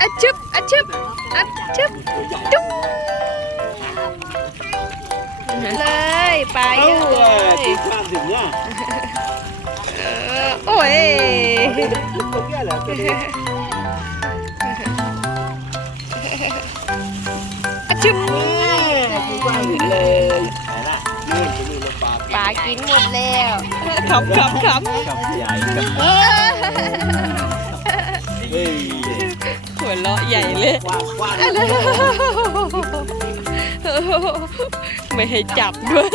อะชึบอะชึบอะชึบจุ๊บเลยไปเอ้าเลเว้ยยตีข้ามถึงเนี่ยเออโอ้ยตรงเนี้ยเหรอตัวนี้อะชึบตีข้ามถึงเลยไหนล่ะนี่จะมีลงปลาปลากินหมดแล้วขำขำขำกับใหญ่กับ เฮ้ยหัวเราะใหญ่เลยว้าว้างไม่ให้จับด้วย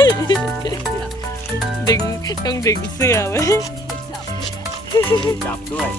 ดึงต้องดึงเสื้อไว้จับด้วย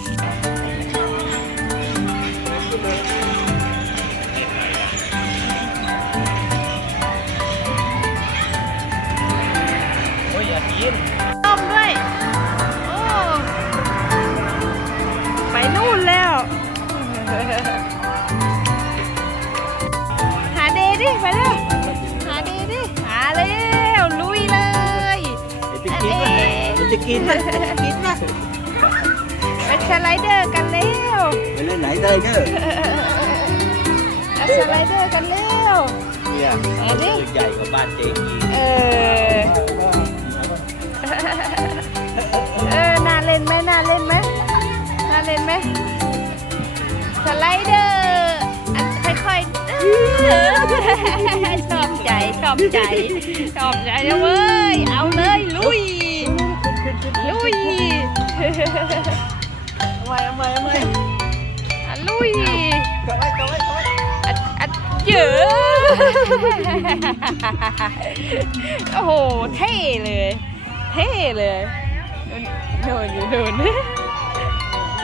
กินไหมกินไหมไปสไลเดอร์กันเร็วไปเล่นไหนได้เด้อไปสไลเดอร์กันเร็วเนี่ยเอาดิตัวใหญ่กว่าบ้านเจ๊อีกเออเออน่าเล่นไหมน่าเล่นไหมน่าเล่นไหมสไลเดอร์อันค่อยๆเออชอบใจชอบใจชอบใจนะเว้ยเอาเลยลุย ลุยทำไมทำไมทำไมอะลุยกไว้กไว้กไว้อัดอัดเยอะโอ้โห เท่เลย เท่เลยโดนอยู่โดน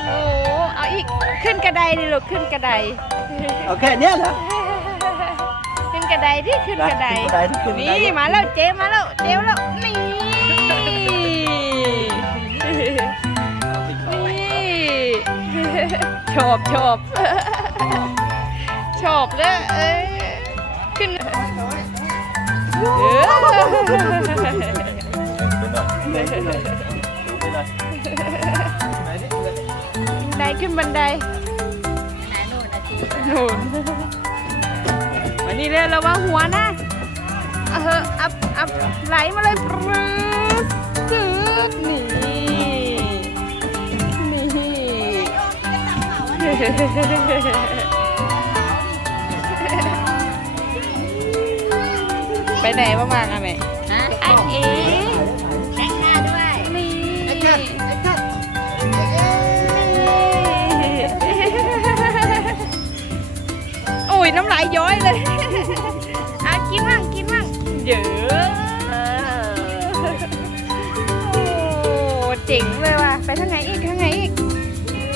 โอ้โหเอาอีก ขึ้นกระไดดิลูกขึ้นกระไดเอาแค่เนี้ยเหรอขึ้นกระไดดิขึ้นกระไดขึ้นกระไดขึ้นกระไดนี่มาแล้วเจ๊มาแล้วเจ๊มาแล้วนี่ ชอบชอบชอบเลยเอ้ยขึ้นเออไปหน่อยไปหน่อยไหน่อยบันไดขึ้นบันไดหนุนวันนี้เลยระวังหัวนะเอออัพอัพไหลมาเลยปรึ๊ดจึ๊กนี่ ไปไหนบ้างอะแม่ฮะอันเอ๋แข่งหน้าด้วยนี่โอ้ยน้ำลายย้อยเลยอากินมั่งกินมั่งเยอะโอ้เจ๋งเลยว่ะไปทางไหนอีกทางไหนอีก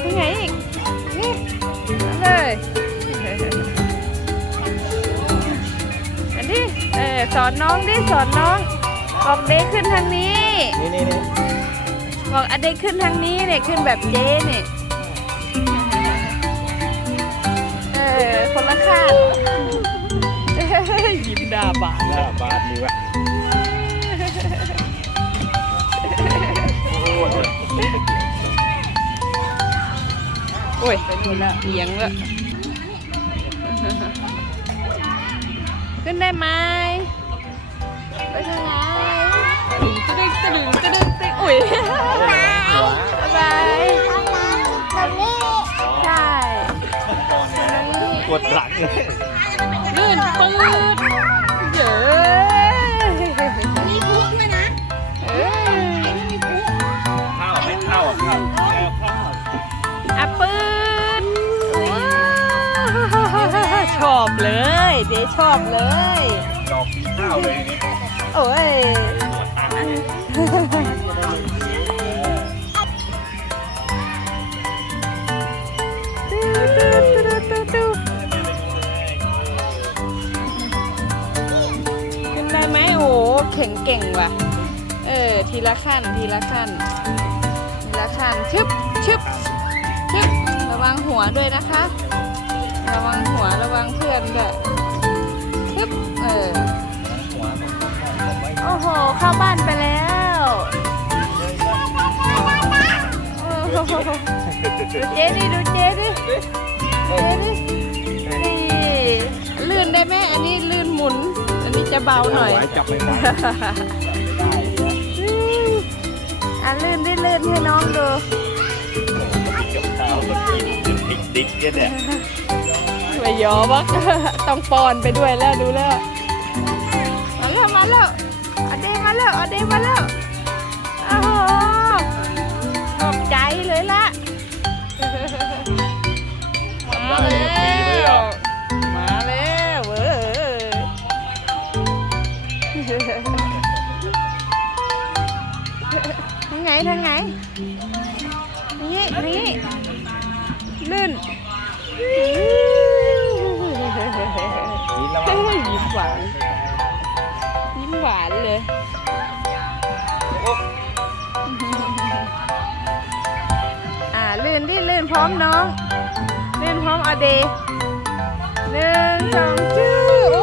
ทางไหนอีกนี่มา เลย อันนี้เออสอนน้องดิสอนน้อง บอกเด็กขึ้นทางนี้ นี่นี่นี่บอกอเด็กขึ้นทางนี้เนี่ยขึ้นแบบเจ๊เนี่ยเออคนละข้างยิ้มดาบานหน้าบานดีวะโอ้ย โอ้ยไปนู่นละเอียงละขึ้นได้ไหมไปทางไหนตะดึงตะดึงตะดึงตะดึงอุ้ยบ๊ายบายใช่ปวดหลังเลยลื่นปืดเยอะ ชอบเลย ดอกกินข้าวเลยนี่โอ้ยขึ้นได้ไหมโอ้เข่งเก่งว่ะ เออ ทีละขั้น ทีละขั้น ทีละขั้น ชึบชึบชึบระวังหัวด้วยนะคะ ระวังหัว ระวังเพื่อนด้วย ปึ๊บเออโอ้โหเข้าบ้านไปแล้วโอ้ดูเจ๊ดิดูเจ๊ดิเจ๊ดินี่ลื่นได้ไหมอันนี้ลื่นหมุน อันนี้จะเบาหน่อยจับไอะลื่นได้ลื่นให้น้องดูติ๊กเนี่ย ไม่ยอมวะต้องปอนไปด้วยแล้วดูแล้วมาแล้วมาแล้วอเดมาแล้วอเดมาแล้วโอ้โหตกใจเลยละมาแล้วมาแล้วเว้ยทางไหนทางไหน ร้อมน้อง เล่นพร้อมอเดย์หนึ่งสองชื่อโอ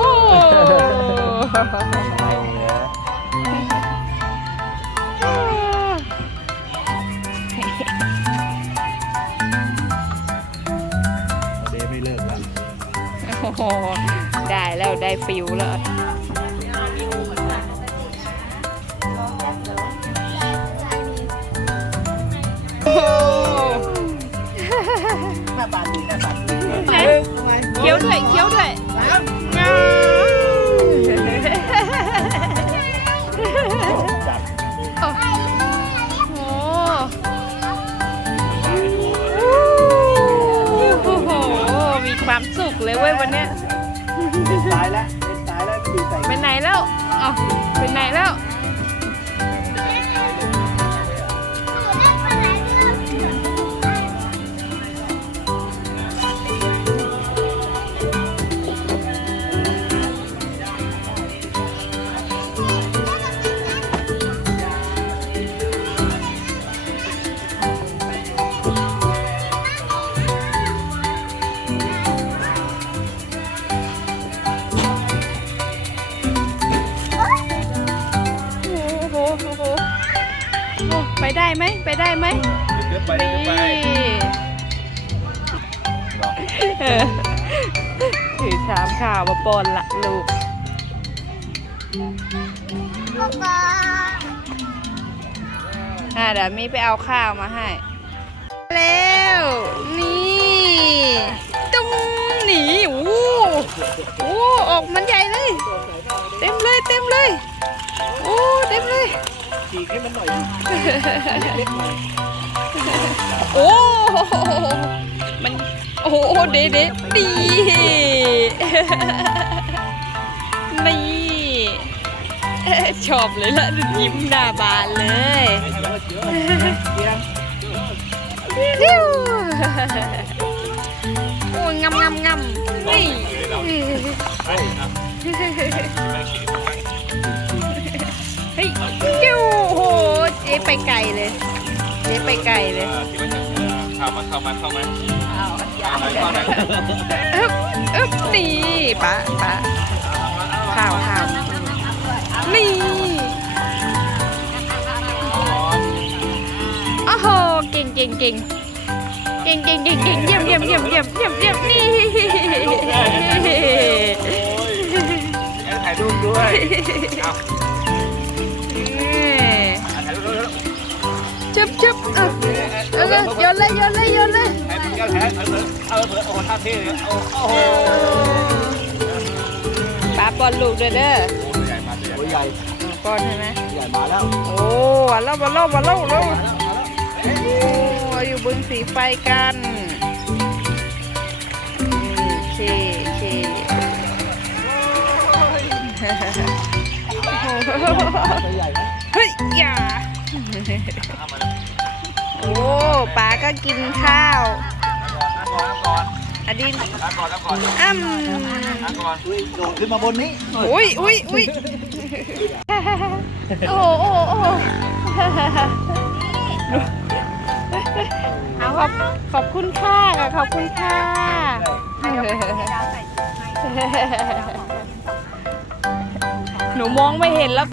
้เดไม่เลิกกันโอ้โห ได้แล้วได้ฟิลแล้ว ไหนเคี้ยวด้วยเคี้ยวด้วยงาจัดโอ้โห มีความสุขเลยเว้ยวันเนี้ยเป็นตายแล้วเป็นตายแล้วดีใจไปไหนแล้วอ๋อไปไหนแล้ว ปอนละลูกอะเดี๋ยวมีไปเอาข้าวมาให้ แล้ว นี่ตุ้งหนีโอ้โหโอ้ออกมันใหญ่เลย เต็มเลยเต็มเลยโอ้เต็มเลยฉีกให้มันหน่อยโอ้มันโอ้ โหเด็ดเด็ดดีนี่ชอบเลยละยิ้มหน้าบานเลยฟิวโอ้ยงำงำงำนี่เฮ้ยจิ้วโอ้โหเจ๊ไปไกลเลย เจ๊ไปไกลเลยเข้ามาเข้ามาเข้ามา อาหน่อยเอาหน่อยอึ๊บอึ๊บนี่ปะปะข้าวข้าวนี่โอ้โหเก่งเก่งเก่งเก่งเก่งเก่งเก่งเยี่ยมเยี่ยมเยี่ยมเยี่ยมเยี่ยมเยี่ยมนี่ถ่ายรูปด้วย ชึบเอาเอเลยโยนเลยโยนเลยโยนเลยให้เป็นแก้วแท้เอาเถอะเอาเถอะโอ้ท่าเท่เลยโอ้โหป้าปอนลูกด้วยเด้อใหญ่มาตัวใหญ่ปอนใช่ไหมใหญ่มาแล้ว โอ้วันแล้ววันแล้ววันแล้วแล้วโอ้อยู่บนสีไฟกันโอเคโอเคเฮ้ยอย่า โอ้ป๋าก็กินข้าวอนนั่งก่อนอดินนั่งก่อนนั่งก่อนอ้ำนั่งก่อนโดดขึ้นมาบนนี้อุ้ยอุ้ยอุ้ยโอ้โหโอ้โหโอ้โหเอาขอบขอบคุณค่ะค่ะขอบคุณค่ะหนูมองไม่เห็นแล้ว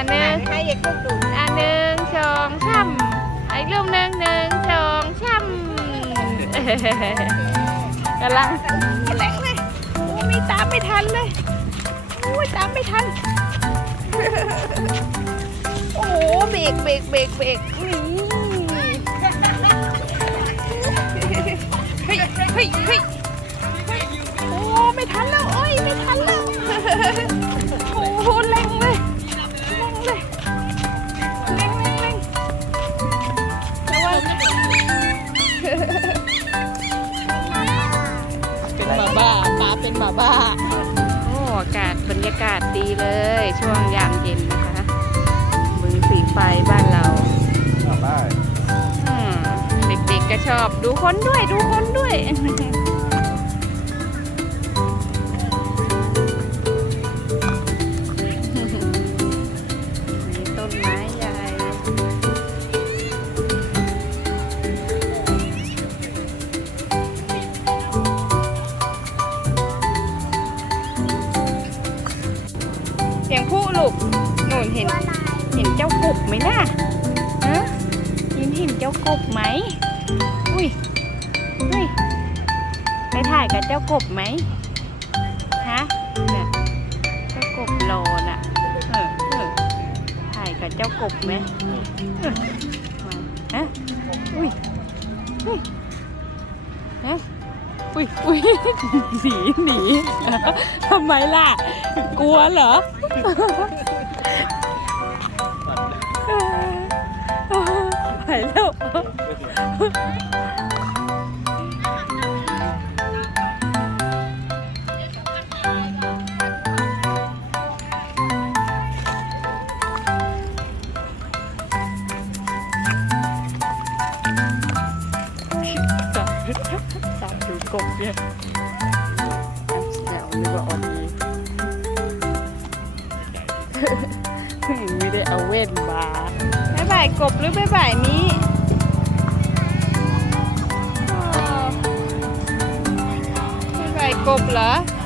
อันหนึ่งให้เอกก็ดูอันหนึ่งสองช้ำอีกรูปหนึ่งหนึ่งสองช้ำกำลังแหลกเลยไม่ตามไม่ทันเลยโอ้ยตามไม่ทัน โอ้โหเบรกเบรกเบรกเบรกนี่เฮ้ยเฮ้ยเฮ้ยโอ้ไม่ทันแล้วโอ้ยไม่ทันแล้วโอ้โหเร่ง หมาบ้า โอ้อากาศบรรยากาศดีเลย ช่วงยามเย็นนะคะบึงสีไฟบ้านเราได้อืมเด็กๆก็ชอบดูคนด้วยดูคนด้วย ล่ะฮะเห็นเห็นเจ้ากบไหม อุ้ยอุ้ยไปถ่ายกับเจ้ากบไหมฮะเนี่ยเจ้ากบรอน่ะเออเออถ่ายกับเจ้ากบไหมเออฮะอุ้ยอุ้ยฮะอุ้ยอุ้ยหนีหนีทำไมล่ะ กลัวเหรอ จับจับดูกบเนี่ยแล้วนึกว่าออนนี้ไม่ได้เอาเว่นมาบ๊ายบายกบหรือบ๊ายบายนี้ อ๋